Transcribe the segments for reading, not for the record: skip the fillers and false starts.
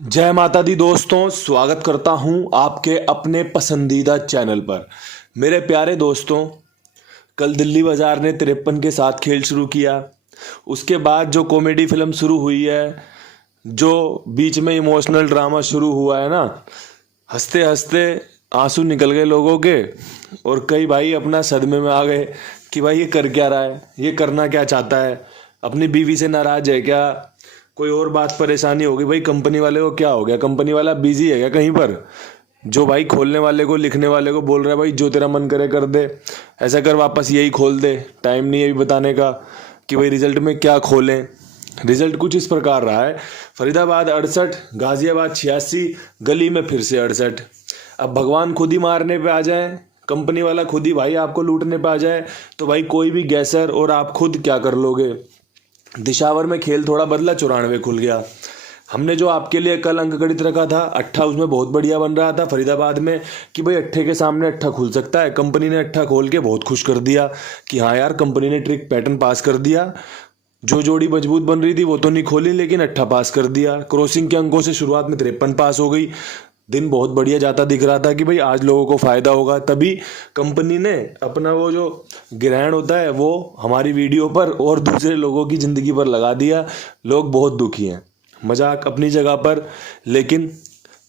जय माता दी दोस्तों, स्वागत करता हूं आपके अपने पसंदीदा चैनल पर। मेरे प्यारे दोस्तों, कल दिल्ली बाजार ने 53 के साथ खेल शुरू किया। उसके बाद जो कॉमेडी फिल्म शुरू हुई है, जो बीच में इमोशनल ड्रामा शुरू हुआ है ना, हंसते हंसते आंसू निकल गए लोगों के। और कई भाई अपना सदमे में आ गए कि भाई ये कर क्या रहा है, ये करना क्या चाहता है, अपनी बीवी से नाराज है क्या, कोई और बात परेशानी होगी। भाई कंपनी वाले को क्या हो गया, कंपनी वाला बिजी है क्या कहीं पर, जो भाई खोलने वाले को लिखने वाले को बोल रहा है भाई जो तेरा मन करे कर दे, ऐसा कर वापस यही खोल दे। टाइम नहीं है अभी बताने का कि भाई रिजल्ट में क्या खोलें। रिजल्ट कुछ इस प्रकार रहा है, फरीदाबाद 68, गाजियाबाद 86, गली में फिर से 68। अब भगवान खुद ही मारने पे आ जाए, कंपनी वाला खुद ही भाई आपको लूटने पे आ जाए, तो भाई कोई भी गैसर और आप खुद क्या कर लोगे। दिशावर में खेल थोड़ा बदला, 94 खुल गया। हमने जो आपके लिए कल अंक गणित रखा था, अट्ठा उसमें बहुत बढ़िया बन रहा था फरीदाबाद में कि भाई अट्ठे के सामने अट्ठा खुल सकता है। कंपनी ने अट्ठा खोल के बहुत खुश कर दिया कि हाँ यार, कंपनी ने ट्रिक पैटर्न पास कर दिया। जो जोड़ी मजबूत बन रही थी वो तो नहीं खोली, लेकिन अट्ठा पास कर दिया। क्रॉसिंग के अंकों से शुरुआत में 53 पास हो गई। दिन बहुत बढ़िया जाता दिख रहा था कि भाई आज लोगों को फायदा होगा। तभी कंपनी ने अपना वो जो ग्रहण होता है वो हमारी वीडियो पर और दूसरे लोगों की जिंदगी पर लगा दिया। लोग बहुत दुखी हैं, मजाक अपनी जगह पर, लेकिन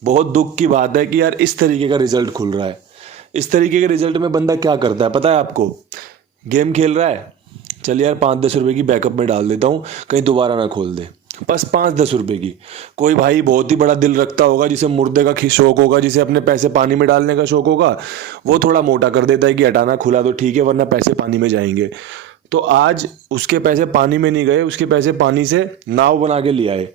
बहुत दुख की बात है कि यार इस तरीके का रिजल्ट खुल रहा है। इस तरीके के रिजल्ट में बंदा क्या करता है पता है आपको? गेम खेल रहा है, चल यार 5-10 रुपए की बैकअप में डाल देता हूँ, कहीं दोबारा ना खोल दे। बस 5-10 रुपए की। कोई भाई बहुत ही बड़ा दिल रखता होगा, जिसे मुर्दे का शौक होगा, जिसे अपने पैसे पानी में डालने का शौक होगा, वो थोड़ा मोटा कर देता है कि हटाना खुला तो ठीक है वरना पैसे पानी में जाएंगे। तो आज उसके पैसे पानी में नहीं गए, उसके पैसे पानी से नाव बना के ले आए।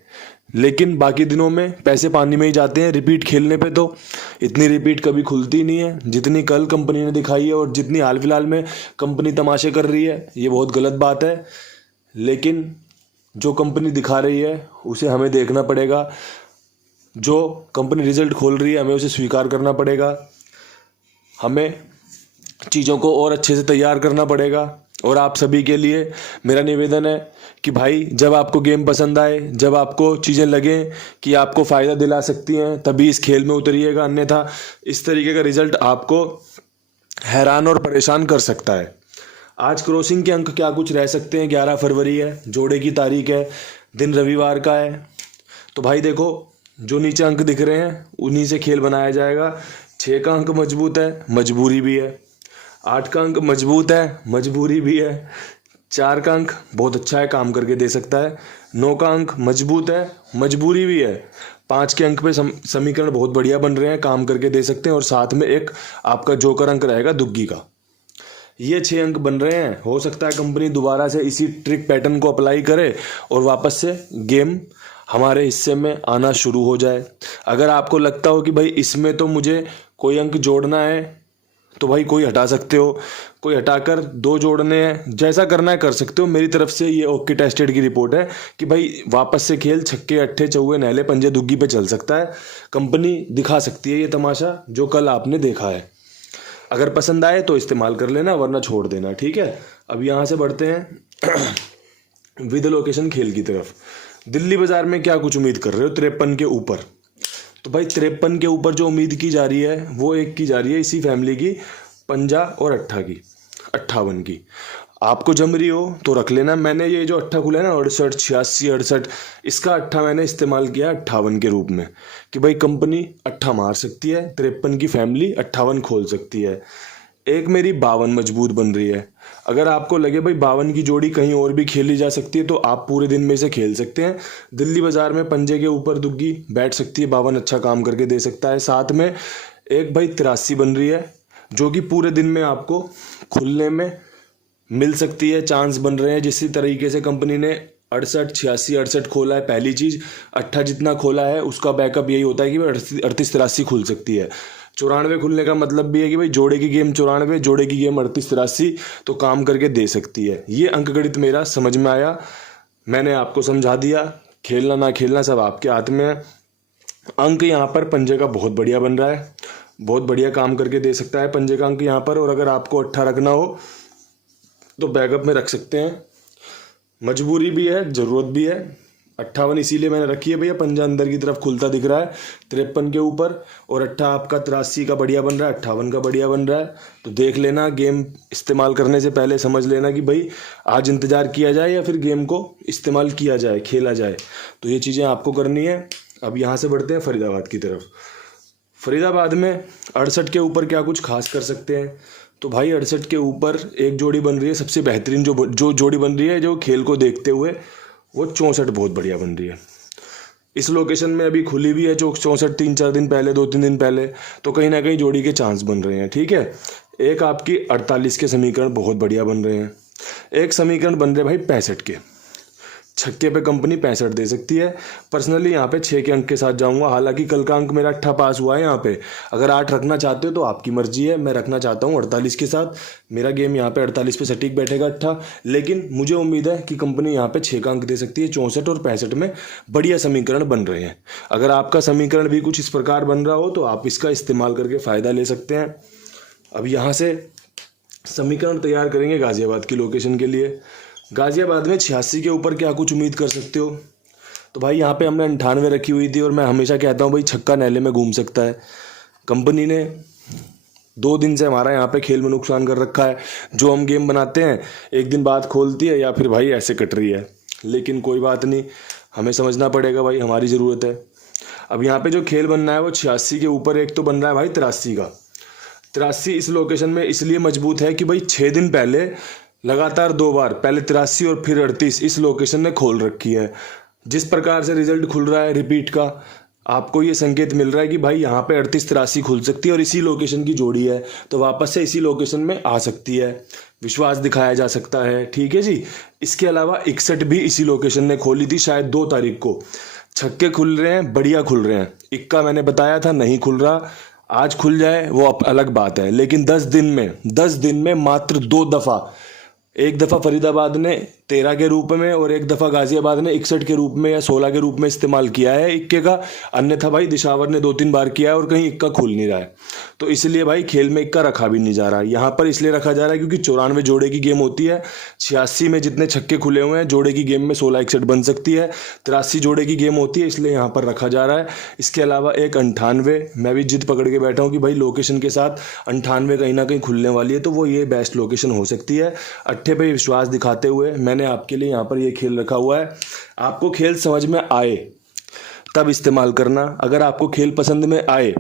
लेकिन बाकी दिनों में पैसे पानी में ही जाते हैं। रिपीट खेलने पे तो इतनी रिपीट कभी खुलती नहीं है जितनी कल कंपनी ने दिखाई है, और जितनी हाल फिलहाल में कंपनी तमाशे कर रही है। ये बहुत गलत बात है, लेकिन जो कंपनी दिखा रही है उसे हमें देखना पड़ेगा। जो कंपनी रिजल्ट खोल रही है हमें उसे स्वीकार करना पड़ेगा। हमें चीज़ों को और अच्छे से तैयार करना पड़ेगा। और आप सभी के लिए मेरा निवेदन है कि भाई जब आपको गेम पसंद आए, जब आपको चीज़ें लगें कि आपको फ़ायदा दिला सकती हैं, तभी इस खेल में उतरिएगा। अन्यथा इस तरीके का रिजल्ट आपको हैरान और परेशान कर सकता है। आज क्रॉसिंग के अंक क्या कुछ रह सकते हैं। 11 फरवरी है, जोड़े की तारीख है, दिन रविवार का है। तो भाई देखो, जो नीचे अंक दिख रहे हैं उन्हीं से खेल बनाया जाएगा। 6 का अंक मजबूत है, मजबूरी भी है। 8 का अंक मजबूत है, मजबूरी भी है। 4 का अंक बहुत अच्छा है, काम करके दे सकता है। 9 का अंक मजबूत है, मजबूरी भी है। 5 के अंक पे समीकरण बहुत बढ़िया बन रहे हैं, काम करके दे सकते हैं। और साथ में एक आपका जोकर अंक रहेगा दुग्गी का। ये 6 अंक बन रहे हैं। हो सकता है कंपनी दोबारा से इसी ट्रिक पैटर्न को अप्लाई करे और वापस से गेम हमारे हिस्से में आना शुरू हो जाए। अगर आपको लगता हो कि भाई इसमें तो मुझे कोई अंक जोड़ना है, तो भाई कोई हटा सकते हो, कोई हटाकर 2 जोड़ने हैं, जैसा करना है कर सकते हो। मेरी तरफ से ये ओके टेस्टेड की रिपोर्ट है कि भाई वापस से खेल छक्के अट्ठे चौवे नहले पंजे दुग्गी पे चल सकता है। कंपनी दिखा सकती है ये तमाशा जो कल आपने देखा है। अगर पसंद आए तो इस्तेमाल कर लेना, वरना छोड़ देना, ठीक है। अब यहाँ से बढ़ते हैं विद लोकेशन खेल की तरफ। दिल्ली बाजार में क्या कुछ उम्मीद कर रहे हो 53 के ऊपर? तो भाई 53 के ऊपर जो उम्मीद की जा रही है वो एक की जा रही है इसी फैमिली की, 50 और 8 की, 58 की। आपको जम रही हो तो रख लेना। मैंने ये जो 8 खुला है ना, 68, 86, 68, इसका 8 मैंने इस्तेमाल किया 58 के रूप में कि भाई कंपनी 8 मार सकती है, 53 की फैमिली 58 खोल सकती है। एक मेरी 52 मजबूत बन रही है। अगर आपको लगे भाई 52 की जोड़ी कहीं और भी खेली जा सकती है तो आप पूरे दिन में इसे खेल सकते हैं। दिल्ली बाजार में पंजे के ऊपर दुग्गी बैठ सकती है, 52 अच्छा काम करके दे सकता है। साथ में एक भाई 83 बन रही है जो कि पूरे दिन में आपको खुलने में मिल सकती है, चांस बन रहे हैं। जिस तरीके से कंपनी ने 68, 86, 68 खोला है, पहली चीज़ 8 जितना खोला है उसका बैकअप यही होता है कि भाई 38, 83 खुल सकती है। 94 खुलने का मतलब भी है कि भाई जोड़े की गेम 94, जोड़े की गेम 38, 83 तो काम करके दे सकती है। ये अंक गणित मेरा समझ में आया, मैंने आपको समझा दिया। खेलना ना खेलना सब आपके हाथ में है। अंक यहाँ पर पंजे का बहुत बढ़िया बन रहा है, बहुत बढ़िया काम करके दे सकता है पंजे का अंक यहाँ पर। और अगर आपको 8 रखना हो तो बैकअप में रख सकते हैं। मजबूरी भी है, ज़रूरत भी है। 58 इसीलिए मैंने रखी है भैया, पंजा अंदर की तरफ खुलता दिख रहा है 53 के ऊपर, और अट्ठा आपका 83 का बढ़िया बन रहा है, 58 का बढ़िया बन रहा है। तो देख लेना, गेम इस्तेमाल करने से पहले समझ लेना कि भाई आज इंतज़ार किया जाए या फिर गेम को इस्तेमाल किया जाए, खेला जाए। तो ये चीज़ें आपको करनी है। अब यहाँ से बढ़ते हैं फरीदाबाद की तरफ। फरीदाबाद में 68 के ऊपर क्या कुछ खास कर सकते हैं? तो भाई 68 के ऊपर एक जोड़ी बन रही है सबसे बेहतरीन, जो जोड़ी बन रही है जो खेल को देखते हुए, वो 64 बहुत बढ़िया बन रही है। इस लोकेशन में अभी खुली भी है जो 64 3-4 दिन पहले, 2-3 दिन पहले, तो कहीं ना कहीं जोड़ी के चांस बन रहे हैं। ठीक है, एक आपकी 48 के समीकरण बहुत बढ़िया बन रहे हैं, एक समीकरण बन रहे भाई 65 के। छक्के पे कंपनी 65 दे सकती है। पर्सनली यहाँ पे 6 के अंक के साथ जाऊंगा, हालांकि कल का अंक मेरा 8 पास हुआ है यहाँ पे। अगर 8 रखना चाहते हो तो आपकी मर्जी है, मैं रखना चाहता हूँ 48 के साथ। मेरा गेम यहाँ पे 48 पे सटीक बैठेगा 8, लेकिन मुझे उम्मीद है कि कंपनी यहाँ पे 6 का अंक दे सकती है। 64 और 65 में बढ़िया समीकरण बन रहे हैं। अगर आपका समीकरण भी कुछ इस प्रकार बन रहा हो तो आप इसका इस्तेमाल करके फ़ायदा ले सकते हैं। अब यहाँ से समीकरण तैयार करेंगे गाज़ियाबाद की लोकेशन के लिए। गाज़ियाबाद में 86 के ऊपर क्या कुछ उम्मीद कर सकते हो? तो भाई यहाँ पे हमने 98 रखी हुई थी, और मैं हमेशा कहता हूँ भाई छक्का नैले में घूम सकता है। कंपनी ने 2 दिन से हमारा यहाँ पे खेल में नुकसान कर रखा है। जो हम गेम बनाते हैं एक दिन बाद खोलती है, या फिर भाई ऐसे कट रही है। लेकिन कोई बात नहीं, हमें समझना पड़ेगा भाई, हमारी ज़रूरत है। अब यहाँ पे जो खेल बनना है वो 86 के ऊपर एक तो बन रहा है भाई 83 का। 83 इस लोकेशन में इसलिए मजबूत है कि भाई 6 दिन पहले लगातार 2 बार, पहले 83 और फिर 38 इस लोकेशन ने खोल रखी है। जिस प्रकार से रिजल्ट खुल रहा है रिपीट का, आपको ये संकेत मिल रहा है कि भाई यहाँ पे 38-83 खुल सकती है और इसी लोकेशन की जोड़ी है, तो वापस से इसी लोकेशन में आ सकती है। विश्वास दिखाया जा सकता है। ठीक है जी। इसके अलावा 61 भी इसी लोकेशन ने खोली थी, शायद 2 तारीख को। छक्के खुल रहे हैं, बढ़िया खुल रहे हैं। इक्का मैंने बताया था नहीं खुल रहा, आज खुल जाए वो अलग बात है। लेकिन 10 दिन में मात्र 2 दफ़ा, एक दफ़ा फरीदाबाद ने 13 के रूप में और एक दफ़ा गाज़ियाबाद ने 61 के रूप में या 16 के रूप में इस्तेमाल किया है इक्के का। अन्यथा भाई दिशावर ने 2-3 बार किया है और कहीं इक्का खुल नहीं रहा है। तो इसलिए भाई खेल में इक्का रखा भी नहीं जा रहा है। यहाँ पर इसलिए रखा जा रहा है क्योंकि 94 जोड़े की गेम होती है। 86 में जितने छक्के खुले हुए हैं जोड़े की गेम में 16-61 बन सकती है। 83 जोड़े की गेम होती है, इसलिए यहाँ पर रखा जा रहा है। इसके अलावा एक 98, मैं भी जिद पकड़ के बैठा हूँ कि भाई लोकेशन के साथ 98 कहीं ना कहीं खुलने वाली है, तो वो ये बेस्ट लोकेशन हो सकती है। 8 पे विश्वास दिखाते हुए मैंने आपके लिए यहाँ पर ये खेल रखा हुआ है। आपको खेल समझ में आए तब इस्तेमाल करना, अगर आपको खेल पसंद में आए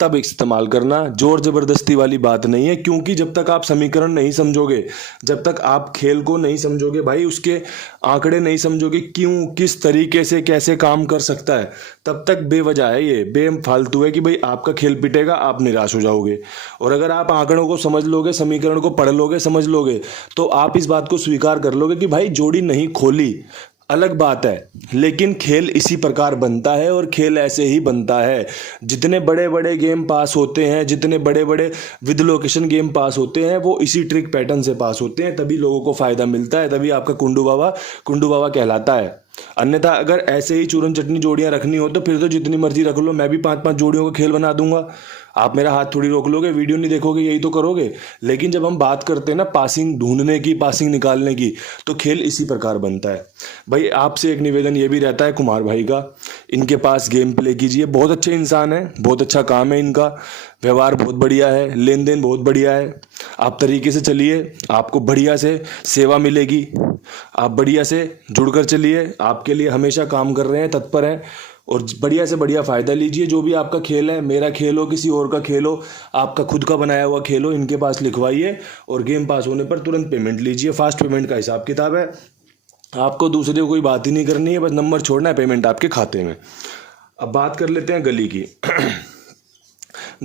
तब इस्तेमाल करना। जोर जबरदस्ती वाली बात नहीं है, क्योंकि जब तक आप समीकरण नहीं समझोगे, जब तक आप खेल को नहीं समझोगे भाई, उसके आंकड़े नहीं समझोगे क्यों किस तरीके से कैसे काम कर सकता है, तब तक बेवजह है, ये बेफालतू है कि भाई आपका खेल पिटेगा, आप निराश हो जाओगे। और अगर आप आंकड़ों को समझ लोगे, समीकरण को पढ़ लोगे, समझ लोगे, तो आप इस बात को स्वीकार कर लोगे कि भाई जोड़ी नहीं खोली अलग बात है, लेकिन खेल इसी प्रकार बनता है और खेल ऐसे ही बनता है। जितने बड़े बड़े गेम पास होते हैं, जितने बड़े बड़े विद लोकेशन गेम पास होते हैं, वो इसी ट्रिक पैटर्न से पास होते हैं। तभी लोगों को फायदा मिलता है, तभी आपका कुंडू बाबा कहलाता है। अन्यथा अगर ऐसे ही चूरन चटनी जोड़ियां रखनी हो तो फिर तो जितनी मर्जी रख लो, मैं भी 5-5 जोड़ियों का खेल बना दूंगा। आप मेरा हाथ थोड़ी रोक लोगे, वीडियो नहीं देखोगे, यही तो करोगे। लेकिन जब हम बात करते हैं ना पासिंग ढूंढने की, पासिंग निकालने की, तो खेल इसी प्रकार बनता है। भाई आपसे एक निवेदन ये भी रहता है कुमार भाई का, इनके पास गेम प्ले कीजिए। बहुत अच्छे इंसान हैं, बहुत अच्छा काम है इनका, व्यवहार बहुत बढ़िया है, लेन देन बहुत बढ़िया है। आप तरीके से चलिए, आपको बढ़िया से सेवा मिलेगी। आप बढ़िया से जुड़कर चलिए, आपके लिए हमेशा काम कर रहे हैं, तत्पर हैं, और बढ़िया से बढ़िया फ़ायदा लीजिए। जो भी आपका खेल है, मेरा खेल हो, किसी और का खेल हो, आपका खुद का बनाया हुआ खेल हो, इनके पास लिखवाइए और गेम पास होने पर तुरंत पेमेंट लीजिए। फास्ट पेमेंट का हिसाब किताब है, आपको दूसरे को कोई बात ही नहीं करनी है, बस नंबर छोड़ना है, पेमेंट आपके खाते में। अब बात कर लेते हैं गली की।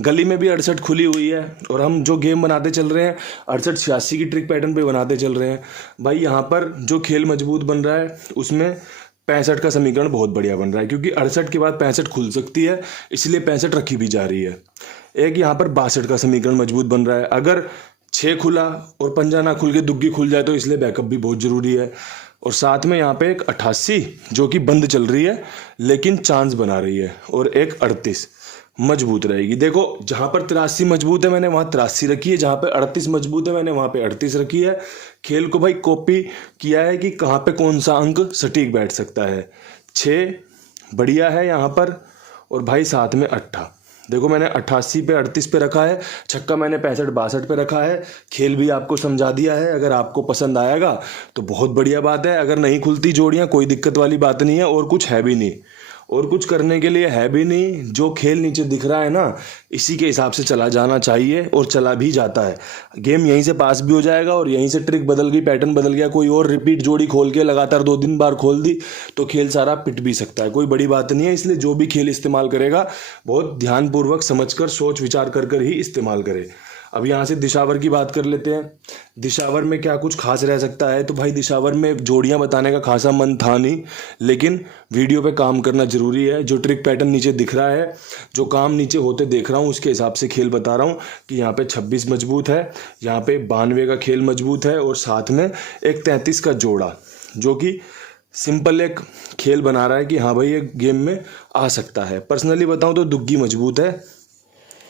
गली में भी 68 खुली हुई है और हम जो गेम बनाते चल रहे हैं 68-86 की ट्रिक पैटर्न पे बनाते चल रहे हैं। भाई यहाँ पर जो खेल मजबूत बन रहा है उसमें 65 का समीकरण बहुत बढ़िया बन रहा है, क्योंकि 68 के बाद 65 खुल सकती है, इसलिए 65 रखी भी जा रही है। एक यहाँ पर 62 का समीकरण मजबूत बन रहा है। अगर 6 खुला और पंजा ना खुल के दुग्गी खुल जाए तो इसलिए बैकअप भी बहुत ज़रूरी है। और साथ में यहाँ पे एक 88 जो कि बंद चल रही है लेकिन चांस बना रही है, और एक 38 मजबूत रहेगी। देखो जहाँ पर 83 मजबूत है मैंने वहाँ 83 रखी है, जहाँ पे 38 मजबूत है मैंने वहाँ पे 38 रखी है। खेल को भाई कॉपी किया है कि कहाँ पे कौन सा अंक सटीक बैठ सकता है। 6 बढ़िया है यहाँ पर, और भाई साथ में 8। देखो मैंने 88 पे 38 पे रखा है, छक्का मैंने 65-62 पे रखा है। खेल भी आपको समझा दिया है। अगर आपको पसंद आएगा तो बहुत बढ़िया बात है, अगर नहीं खुलती जोड़ियाँ कोई दिक्कत वाली बात नहीं है, और कुछ है भी नहीं, और कुछ करने के लिए है भी नहीं। जो खेल नीचे दिख रहा है ना, इसी के हिसाब से चला जाना चाहिए, और चला भी जाता है। गेम यहीं से पास भी हो जाएगा, और यहीं से ट्रिक बदल गई, पैटर्न बदल गया, कोई और रिपीट जोड़ी खोल के लगातार 2-3 बार खोल दी तो खेल सारा पिट भी सकता है। कोई बड़ी बात नहीं है। इसलिए जो भी खेल इस्तेमाल करेगा बहुत ध्यानपूर्वक समझकर सोच विचार कर ही इस्तेमाल करे। अब यहाँ से दिशावर की बात कर लेते हैं। दिशावर में क्या कुछ खास रह सकता है, तो भाई दिशावर में जोड़ियाँ बताने का खासा मन था नहीं, लेकिन वीडियो पे काम करना ज़रूरी है। जो ट्रिक पैटर्न नीचे दिख रहा है, जो काम नीचे होते देख रहा हूँ, उसके हिसाब से खेल बता रहा हूँ कि यहाँ पे 26 मजबूत है, यहाँ पे 92 का खेल मजबूत है, और साथ में एक 33 का जोड़ा, जो कि सिंपल एक खेल बना रहा है कि हाँ भाई ये गेम में आ सकता है। पर्सनली बताऊँ तो दुग्गी मजबूत है,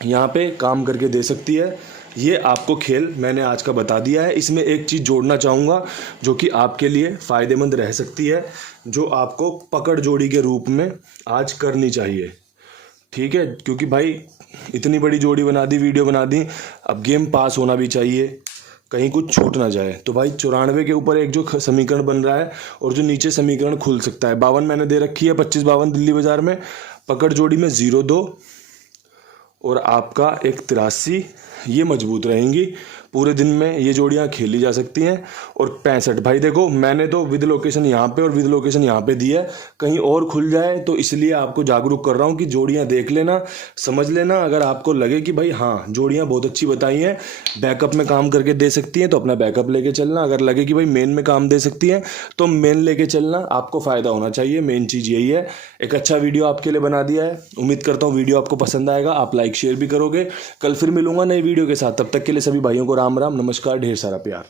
यहाँ पे काम करके दे सकती है। ये आपको खेल मैंने आज का बता दिया है। इसमें एक चीज़ जोड़ना चाहूँगा जो कि आपके लिए फ़ायदेमंद रह सकती है, जो आपको पकड़ जोड़ी के रूप में आज करनी चाहिए, ठीक है। क्योंकि भाई इतनी बड़ी जोड़ी बना दी, वीडियो बना दी, अब गेम पास होना भी चाहिए, कहीं कुछ छूट ना जाए। तो भाई 94 के ऊपर एक जो समीकरण बन रहा है, और जो नीचे समीकरण खुल सकता है, 52 मैंने दे रखी है, 25-52 दिल्ली बाज़ार में। पकड़ जोड़ी में 0-2 और आपका एक 83, ये मजबूत रहेंगी। पूरे दिन में ये जोड़ियाँ खेली जा सकती हैं। और 65 भाई देखो मैंने तो विद लोकेशन यहाँ पे और विद लोकेशन यहाँ पे दी है, कहीं और खुल जाए तो इसलिए आपको जागरूक कर रहा हूँ कि जोड़ियाँ देख लेना, समझ लेना। अगर आपको लगे कि भाई हाँ जोड़ियाँ बहुत अच्छी बताई हैं, बैकअप में काम करके दे सकती हैं, तो अपना बैकअप लेके चलना। अगर लगे कि भाई मेन में काम दे सकती हैं तो मेन लेके चलना। आपको फ़ायदा होना चाहिए, मेन चीज़ यही है। एक अच्छा वीडियो आपके लिए बना दिया है, उम्मीद करता हूँ वीडियो आपको पसंद आएगा, आप लाइक शेयर भी करोगे। कल फिर मिलूंगा नई वीडियो के साथ, तब तक के लिए सभी भाइयों को राम राम, नमस्कार, ढेर सारा प्यार।